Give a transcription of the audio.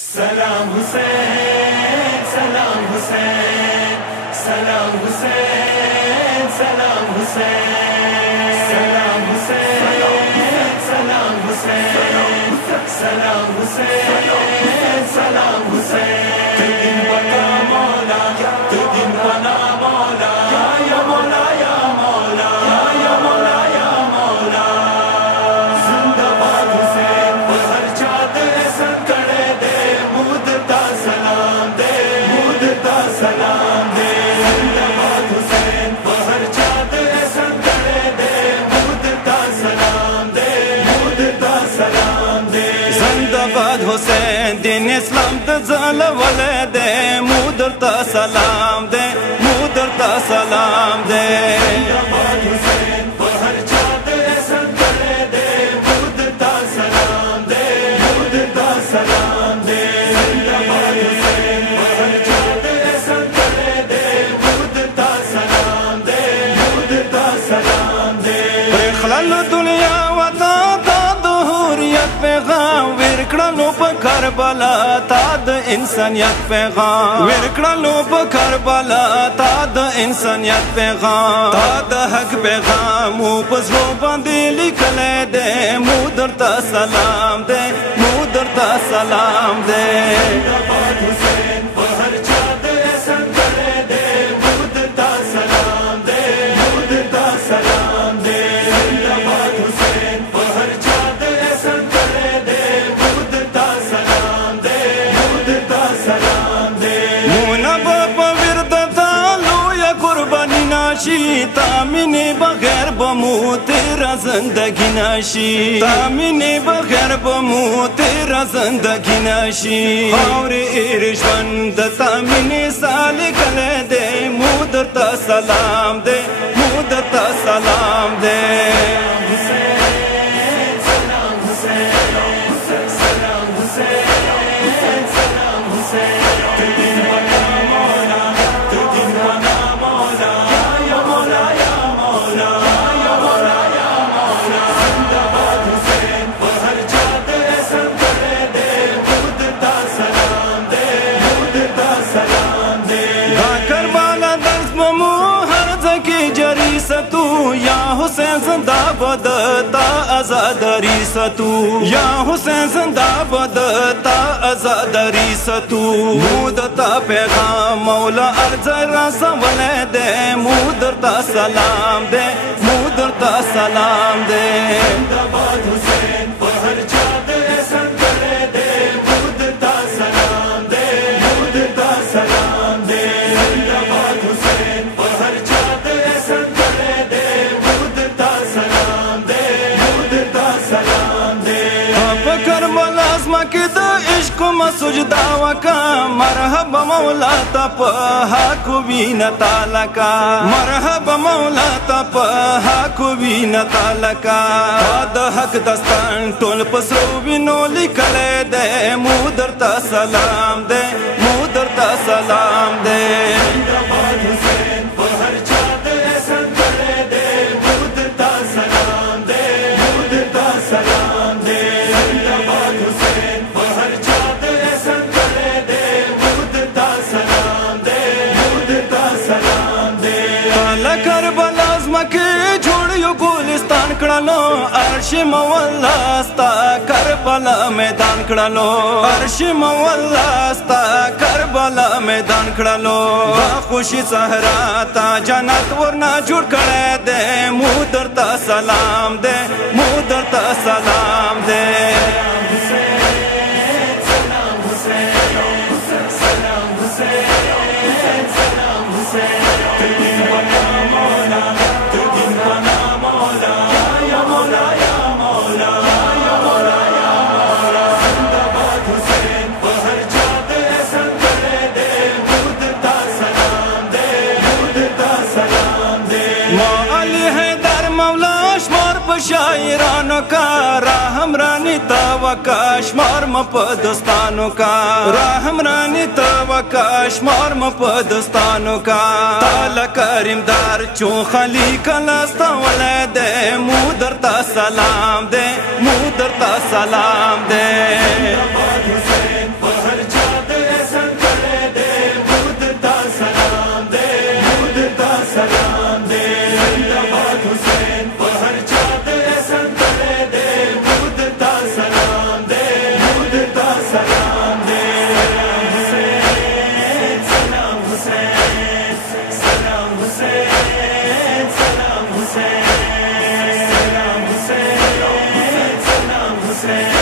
सलाम हुसैन, सलाम हुसैन, सलाम हुसैन, सलाम हुसैन, सलाम हुसैन, सलाम हुसैन, सलाम हुसैन, सलाम हुसैन। दिन बता मौला, दिन बना मौला, या मौला, या मौला, या मौला, या मौला। जिंदाबाद हुसैन, हर चाँद ऐसा करे दे, मुद्दा सलाम दे, मुद्दा सलाम दे। जिंदाबाद हुसैन, हर चाँद ऐसा करे दे, मुद्दा सलाम दे, मुद्दा सलाम दे। जिंदाबाद हुसैन, दिन इस्लाम तज़ल वले दे, मुद्दा सलाम दे, मुद्दा सलाम दे। जिंदाबाद हुसैन, हर चाँद ऐसा करे दे, मुद्दा सलाम दे, मुद्दा सलाम दे। जिंदाबाद हुसैन, हर चाँद ऐसा करे दे, मुद्दा सलाम दे, मुद्दा सलाम दे। खलल दुनिया वता हुरियत पैगाम विरकड़लो पर करबला ताद इंसानियत पैगाम विरकड़लो पर करबला ताद इंसानियत पैगाम ताद हक पैगाम उपसरो बंदी लिखले दे, मुद्दा सलाम दे, मुद्दा सलाम दे। जिंदाबाद हुसैन, हर चाँद ऐसा करे दे, मुद्दा सलाम दे, मुद्दा सलाम दे। जिंदाबाद हुसैन, हर चाँद ऐसा करे दे, मुद्दा सलाम दे, मुद्दा सलाम दे। मुनब पवित्रता लोया कुर्बानी नाशी तामिने बगैर बमू तेरा जिंदगी नाशी तामिने बगैर बमू तेरा जिंदगी नाशी और इर्श बंद तामिने साले कले दे, मुद्दा सलाम दे, मुद्दा सलाम दे। हुसैन, सलाम हुसैन, सलाम हुसैन, सलाम हुसैन। दिन बना मौला, दिन बना मौला, या मौला, या मौला, या मौला, या मौला। जिंदाबाद हुसैन, हर चाँद ऐसा करे दे, मुद्दा सलाम दे, मुद्दा सलाम दे। करबला दर्द बमू हर जगह जरी सतू या हुसैन जिंदाबाद ता आजादरी सतू या हुसैन जिंदाबाद ता आजादरी सतू मुद्दा पैगाम मौला अर्जरा संवले दे, मुद्दा सलाम दे, मुद्दा सलाम दे। जिंदाबाद हुसैन, हर चाँद ऐसा करे दे, मुद्दा सलाम दे, मुद्दा सलाम दे। जिंदाबाद हुसैन, हर चाँद ऐसा करे दे, मुद्दा सलाम दे, मुद्दा सलाम दे। अब करबला आज़मा के द इश्क मसुजदा वका मरहबा मौला तप हाकुबीन ताला का मरहबा मौला तप हाकुबीन ताला का द हक दस्तान टोल पसरो बिनो लिखले दे, मुद्दा सलाम दे, मुद्दा सलाम दे। जिंदाबाद हुसैन, हर चाँद ऐसा करे दे, मुद्दा सलाम दे, मुद्दा सलाम दे। जिंदाबाद हुसैन, हर चाँद ऐसा करे दे, मुद्दा सलाम दे, मुद्दा सलाम दे। ताला करबला आज़मा के छोड़ियो गुलिस्तान कड़ालो अर्श मवल्ला अस्ता करबला मैदान कड़ालो अर्श मवल्ला अस्ता करबला मैदान कड़ालो खुशी सहरा ता जन्नत वरना जुड़ करे दे, मुद्दा सलाम दे, मुद्दा सलाम दे। हुसैन, सलाम हुसैन, सलाम हुसैन, सलाम हुसैन। दिन बना मौला, दिन बना मौला, या मौला, या मौला, या मौला, या मौला। जिंदाबाद हुसैन, हर चाँद ऐसा करे दे, मुद्दा सलाम दे, मुद्दा सलाम दे। मौली है दर मौला शुमार शायरानों का राहम रानी तवकाश मार मपदस्तानों का राहम रानी तवकाश मार मपदस्तानों का ताला करीमदार चो खली कलस्ता वले दे, मुद्दा सलाम दे, मुद्दा सलाम दे। जिंदाबाद हुसैन, हर हुसैन